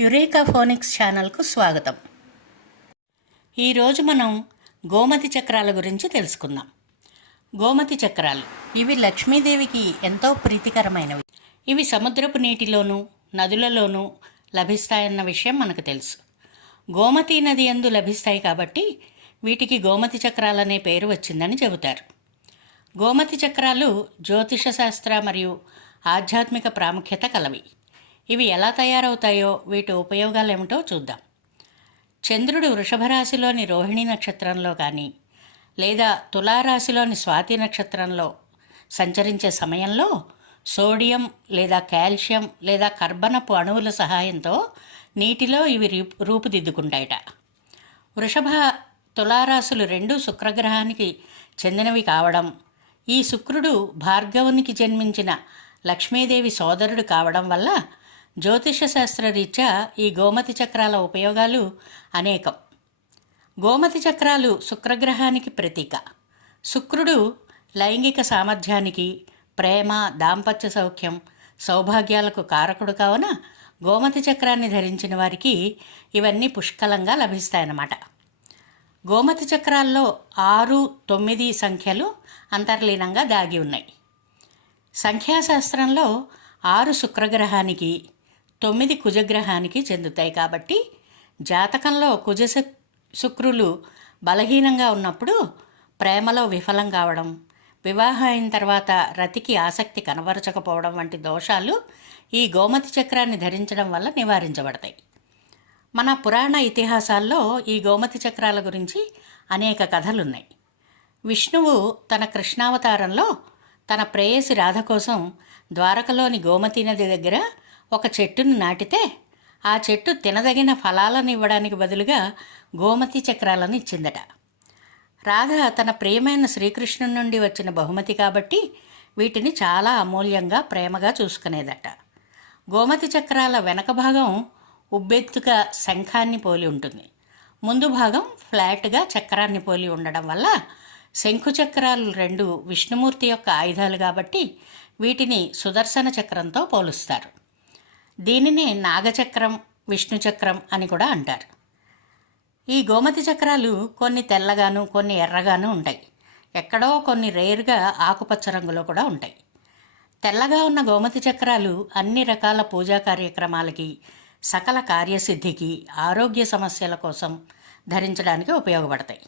Eureka phonics ఛానల్కు స్వాగతం. ఈరోజు మనం గోమతి చక్రాల గురించి తెలుసుకుందాం. గోమతి చక్రాలు ఇవి లక్ష్మీదేవికి ఎంతో ప్రీతికరమైనవి. ఇవి సముద్రపు నీటిలోనూ నదులలోనూ లభిస్తాయన్న విషయం మనకు తెలుసు. గోమతి నది ఎందు లభిస్తాయి కాబట్టి వీటికి గోమతి చక్రాలనే పేరు వచ్చిందని చెబుతారు. గోమతి చక్రాలు జ్యోతిష శాస్త్ర మరియు ఆధ్యాత్మిక ప్రాముఖ్యత కలవి. ఇవి ఎలా తయారవుతాయో వీటి ఉపయోగాలు ఏమిటో చూద్దాం. చంద్రుడు వృషభరాశిలోని రోహిణి నక్షత్రంలో కానీ లేదా తులారాశిలోని స్వాతి నక్షత్రంలో సంచరించే సమయంలో సోడియం లేదా కాల్షియం లేదా కర్బనపు అణువుల సహాయంతో నీటిలో ఇవి రూపు రూపుదిద్దుకుంటాయట. వృషభ తులారాశులు రెండు శుక్రగ్రహానికి చెందినవి కావడం ఈ శుక్రుడు భార్గవునికి జన్మించిన లక్ష్మీదేవి సోదరుడు కావడం వల్ల జ్యోతిష శాస్త్రరీత్యా ఈ గోమతి చక్రాల ఉపయోగాలు అనేకం. గోమతి చక్రాలు శుక్రగ్రహానికి ప్రతీక. శుక్రుడు లైంగిక సామర్థ్యానికి ప్రేమ దాంపత్య సౌఖ్యం సౌభాగ్యాలకు కారకుడు కావున గోమతి చక్రాన్ని ధరించిన వారికి ఇవన్నీ పుష్కలంగా లభిస్తాయన్నమాట. గోమతి చక్రాల్లో ఆరు తొమ్మిది సంఖ్యలు అంతర్లీనంగా దాగి ఉన్నాయి. సంఖ్యాశాస్త్రంలో ఆరు శుక్రగ్రహానికి తొమ్మిది కుజగ్రహానికి చెందుతాయి కాబట్టి జాతకంలో కుజ శుక్రులు బలహీనంగా ఉన్నప్పుడు ప్రేమలో విఫలం కావడం వివాహం అయిన తర్వాత రతికి ఆసక్తి కనబరచకపోవడం వంటి దోషాలు ఈ గోమతి చక్రాన్ని ధరించడం వల్ల నివారించబడతాయి. మన పురాణ ఇతిహాసాల్లో ఈ గోమతి చక్రాల గురించి అనేక కథలున్నాయి. విష్ణువు తన కృష్ణావతారంలో తన ప్రేయసి రాధ కోసం ద్వారకలోని గోమతి నది దగ్గర ఒక చెట్టును నాటితే ఆ చెట్టు తినదగిన ఫలాలను ఇవ్వడానికి బదులుగా గోమతి చక్రాలను ఇచ్చిందట. రాధ తన ప్రియమైన శ్రీకృష్ణుని నుండి వచ్చిన బహుమతి కాబట్టి వీటిని చాలా అమూల్యంగా ప్రేమగా చూసుకునేదట. గోమతి చక్రాల వెనక భాగం ఉబ్బెత్తుగా శంఖాన్ని పోలి ఉంటుంది. ముందు భాగం ఫ్లాట్గా చక్రాన్ని పోలి ఉండడం వల్ల శంఖు చక్రాలు రెండు విష్ణుమూర్తి యొక్క ఆయుధాలు కాబట్టి వీటిని సుదర్శన చక్రంతో పోలుస్తారు. దీనినే నాగచక్రం విష్ణు చక్రం అని కూడా అంటారు. ఈ గోమతి చక్రాలు కొన్ని తెల్లగాను కొన్ని ఎర్రగాను ఉంటాయి. ఎక్కడో కొన్ని రేరుగా ఆకుపచ్చ రంగులో కూడా ఉంటాయి. తెల్లగా ఉన్న గోమతి చక్రాలు అన్ని రకాల పూజా కార్యక్రమాలకి సకల కార్యసిద్ధికి ఆరోగ్య సమస్యల కోసం ధరించడానికి ఉపయోగపడతాయి.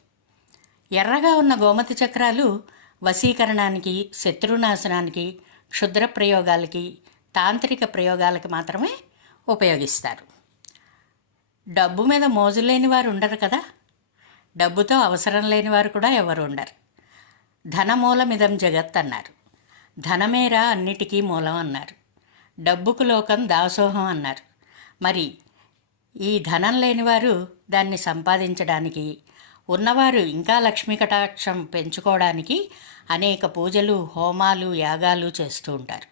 ఎర్రగా ఉన్న గోమతి చక్రాలు వశీకరణానికి శత్రునాశనానికి క్షుద్ర ప్రయోగాలకి తాంత్రిక ప్రయోగాలకు మాత్రమే ఉపయోగిస్తారు. డబ్బు మీద మోజు లేని వారు ఉండరు కదా. డబ్బుతో అవసరం లేని వారు కూడా ఎవరు ఉండరు. ధనమూలమిదం జగత్ అన్నారు. ధనమేరా అన్నిటికీ మూలం అన్నారు. డబ్బుకు లోకం దాసోహం అన్నారు. మరి ఈ ధనం లేనివారు దాన్ని సంపాదించడానికి ఉన్నవారు ఇంకా లక్ష్మీ కటాక్షం పెంచుకోవడానికి అనేక పూజలు హోమాలు యాగాలు చేస్తూ ఉంటారు.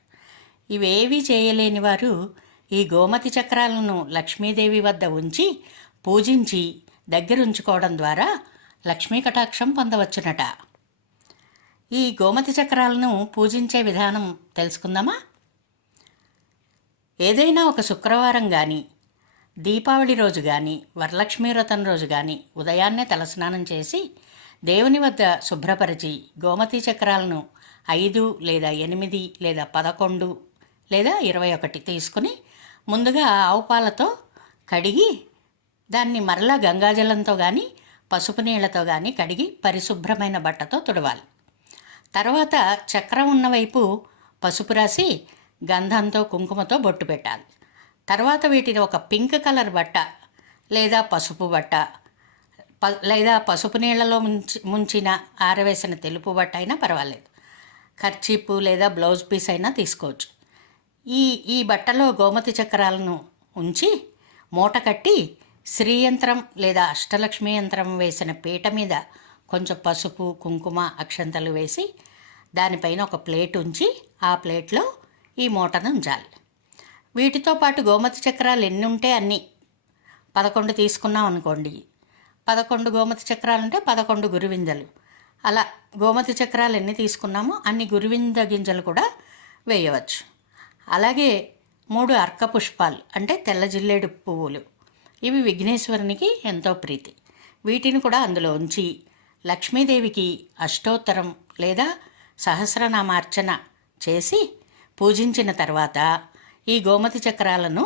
ఇవేవీ చేయలేని వారు ఈ గోమతి చక్రాలను లక్ష్మీదేవి వద్ద ఉంచి పూజించి దగ్గరుంచుకోవడం ద్వారా లక్ష్మీ కటాక్షం పొందవచ్చునట. ఈ గోమతి చక్రాలను పూజించే విధానం తెలుసుకుందామా? ఏదైనా ఒక శుక్రవారం కానీ దీపావళి రోజు కానీ వరలక్ష్మీ వ్రతం రోజు కానీ ఉదయాన్నే తలస్నానం చేసి దేవుని వద్ద శుభ్రపరిచి గోమతి చక్రాలను ఐదు లేదా ఎనిమిది లేదా పదకొండు లేదా ఇరవై ఒకటి తీసుకుని ముందుగా ఆవు పాలతో కడిగి దాన్ని మరలా గంగాజలంతో కానీ పసుపు నీళ్ళతో కానీ కడిగి పరిశుభ్రమైన బట్టతో తుడవాలి. తర్వాత చక్రం ఉన్నవైపు పసుపు రాసి గంధంతో కుంకుమతో బొట్టు పెట్టాలి. తర్వాత వీటిని ఒక పింక్ కలర్ బట్ట లేదా పసుపు బట్ట ప లేదా పసుపు నీళ్ళలో ముంచి ముంచిన ఆరవేసిన తెలుపు బట్ట అయినా పర్వాలేదు. ఖర్చీపు లేదా బ్లౌజ్ పీస్ అయినా తీసుకోవచ్చు. ఈ ఈ బట్టలో గోమతి చక్రాలను ఉంచి మూట కట్టి శ్రీయంత్రం లేదా అష్టలక్ష్మి యంత్రం వేసిన పీట మీద కొంచెం పసుపు కుంకుమ అక్షంతలు వేసి దానిపైన ఒక ప్లేట్ ఉంచి ఆ ప్లేట్లో ఈ మూటను ఉంచాలి. వీటితో పాటు గోమతి చక్రాలు ఎన్ని ఉంటే అన్ని పదకొండు తీసుకున్నాం అనుకోండి. పదకొండు గోమతి చక్రాలు అంటే పదకొండు గురువిందలు. అలా గోమతి చక్రాలు ఎన్ని తీసుకున్నామో అన్ని గురువింద గింజలు కూడా వేయవచ్చు. అలాగే మూడు అర్క పుష్పాలు అంటే తెల్ల జిల్లేడు పువ్వులు. ఇవి విఘ్నేశ్వరునికి ఎంతో ప్రీతి. వీటిని కూడా అందులో ఉంచి లక్ష్మీదేవికి అష్టోత్తరం లేదా సహస్రనామార్చన చేసి పూజించిన తర్వాత ఈ గోమతి చక్రాలను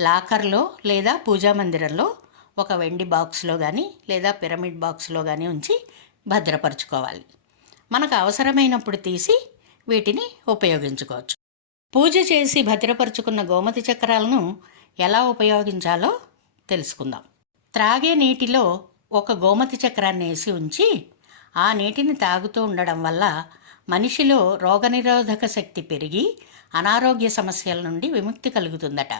లాకర్లో లేదా పూజా మందిరంలో ఒక వెండి బాక్స్లో కానీ లేదా పిరమిడ్ బాక్స్లో కానీ ఉంచి భద్రపరచుకోవాలి. మనకు అవసరమైనప్పుడు తీసి వీటిని ఉపయోగించుకోవచ్చు. పూజ చేసి భద్రపరుచుకున్న గోమతి చక్రాలను ఎలా ఉపయోగించాలో తెలుసుకుందాం. త్రాగే నీటిలో ఒక గోమతి చక్రాన్ని వేసి ఉంచి ఆ నీటిని తాగుతూ ఉండడం వల్ల మనిషిలో రోగనిరోధక శక్తి పెరిగి అనారోగ్య సమస్యల నుండి విముక్తి కలుగుతుందట.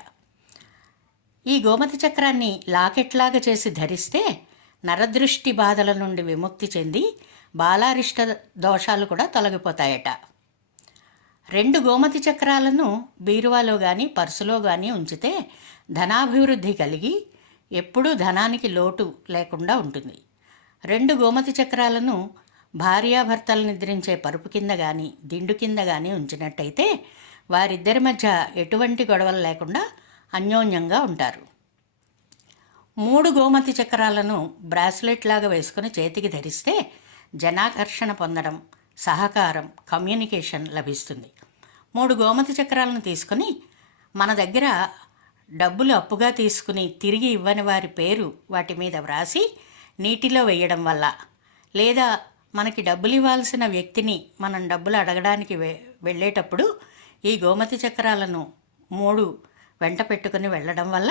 ఈ గోమతి చక్రాన్ని లాకెట్లాగా చేసి ధరిస్తే నరదృష్టి బాధల నుండి విముక్తి చెంది బాలారిష్ట దోషాలు కూడా తొలగిపోతాయట. రెండు గోమతి చక్రాలను బీరువాలో కానీ పర్సులో కానీ ఉంచితే ధనాభివృద్ధి కలిగి ఎప్పుడూ ధనానికి లోటు లేకుండా ఉంటుంది. రెండు గోమతి చక్రాలను భార్యాభర్తలు నిద్రించే పరుపు కింద కానీ దిండు కింద కానీ ఉంచినట్టయితే వారిద్దరి మధ్య ఎటువంటి గొడవలు లేకుండా అన్యోన్యంగా ఉంటారు. మూడు గోమతి చక్రాలను బ్రాస్లెట్ లాగా వేసుకుని చేతికి ధరిస్తే జనాకర్షణ పొందడం సహకారం కమ్యూనికేషన్ లభిస్తుంది. మూడు గోమతి చక్రాలను తీసుకొని మన దగ్గర డబ్బులు అప్పుగా తీసుకుని తిరిగి ఇవ్వని వారి పేరు వాటి మీద వ్రాసి నీటిలో వేయడం వల్ల లేదా మనకి డబ్బులు ఇవ్వాల్సిన వ్యక్తిని మనం డబ్బులు అడగడానికి వె వెళ్ళేటప్పుడు ఈ గోమతి చక్రాలను మూడు వెంట పెట్టుకుని వెళ్ళడం వల్ల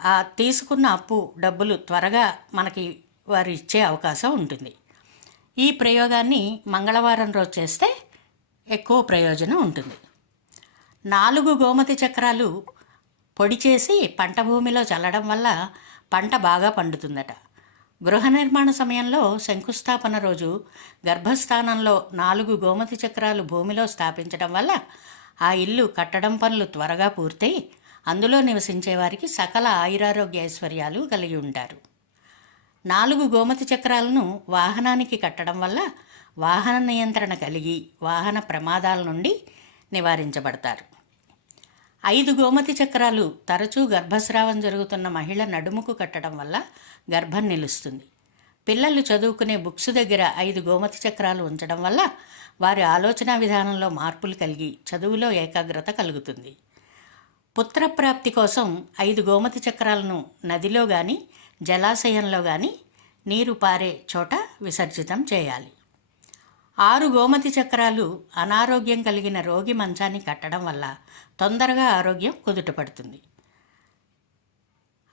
ఆ తీసుకున్న అప్పు డబ్బులు త్వరగా మనకి వారు ఇచ్చే అవకాశం ఉంటుంది. ఈ ప్రయోగాన్ని మంగళవారం రోజు చేస్తే ఎక్కువ ప్రయోజనం ఉంటుంది. నాలుగు గోమతి చక్రాలు పొడి చేసి పంట భూమిలో చల్లడం వల్ల పంట బాగా పండుతుందట. గృహ నిర్మాణ సమయంలో శంకుస్థాపన రోజు గర్భస్థానంలో నాలుగు గోమతి చక్రాలు భూమిలో స్థాపించడం వల్ల ఆ ఇల్లు కట్టడం పనులు త్వరగా పూర్తయి అందులో నివసించే వారికి సకల ఆయురారోగ్య ఐశ్వర్యాలు కలిగి ఉంటారు. నాలుగు గోమతి చక్రాలను వాహనానికి కట్టడం వల్ల వాహన నియంత్రణ కలిగి వాహన ప్రమాదాల నుండి నివారించబడతారు. ఐదు గోమతి చక్రాలు తరచూ గర్భస్రావం జరుగుతున్న మహిళ నడుముకు కట్టడం వల్ల గర్భం నిలుస్తుంది. పిల్లలు చదువుకునే బుక్స్ దగ్గర ఐదు గోమతి చక్రాలు ఉంచడం వల్ల వారి ఆలోచన విధానంలో మార్పులు కలిగి చదువులో ఏకాగ్రత కలుగుతుంది. పుత్రప్రాప్తి కోసం ఐదు గోమతి చక్రాలను నదిలో కానీ జలాశయంలో కానీ నీరు పారే చోట విసర్జితం చేయాలి. ఆరు గోమతి చక్రాలు అనారోగ్యం కలిగిన రోగి మంచాన్ని కట్టడం వల్ల తొందరగా ఆరోగ్యం కుదుటపడుతుంది.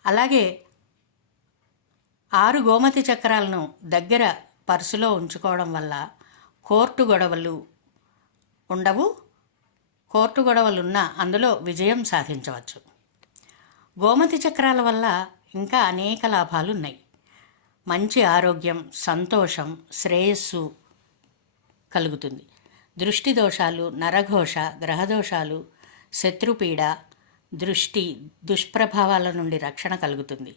అలాగే ఆరు గోమతి చక్రాలను దగ్గర పర్సులో ఉంచుకోవడం వల్ల కోర్టు గొడవలు ఉండవు. కోర్టు గొడవలున్నా అందులో విజయం సాధించవచ్చు. గోమతి చక్రాల వల్ల ఇంకా అనేక లాభాలు ఉన్నాయి మంచి ఆరోగ్యం సంతోషం శ్రేయస్సు కలుగుతుంది. దృష్టి దోషాలు నరఘోష గ్రహదోషాలు శత్రుపీడ దృష్టి దుష్ప్రభావాల నుండి రక్షణ కలుగుతుంది.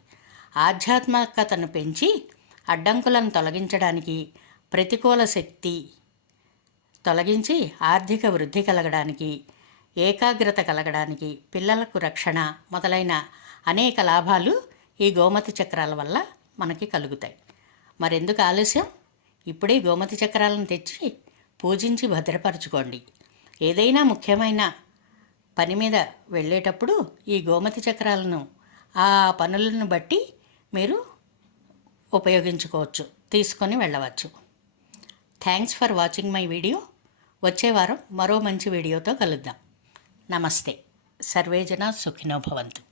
ఆధ్యాత్మికతను పెంచి అడ్డంకులను తొలగించడానికి ప్రతికూల శక్తి తొలగించి ఆర్థిక వృద్ధి కలగడానికి ఏకాగ్రత కలగడానికి పిల్లలకు రక్షణ మొదలైన అనేక లాభాలు ఈ గోమతి చక్రాల వల్ల మనకి కలుగుతాయి. మరెందుకు ఆలస్యం? ఇప్పుడే గోమతి చక్రాలను తెచ్చి పూజించి భద్రపరచుకోండి. ఏదైనా ముఖ్యమైన పని మీద వెళ్ళేటప్పుడు ఈ గోమతి చక్రాలను ఆ పనులను బట్టి మీరు ఉపయోగించుకోవచ్చు తీసుకొని వెళ్ళవచ్చు. Thanks for watching my video. వచ్చే వారం మరో మంచి వీడియోతో కలుద్దాం. నమస్తే. సర్వేజన సుఖినో భవంతు.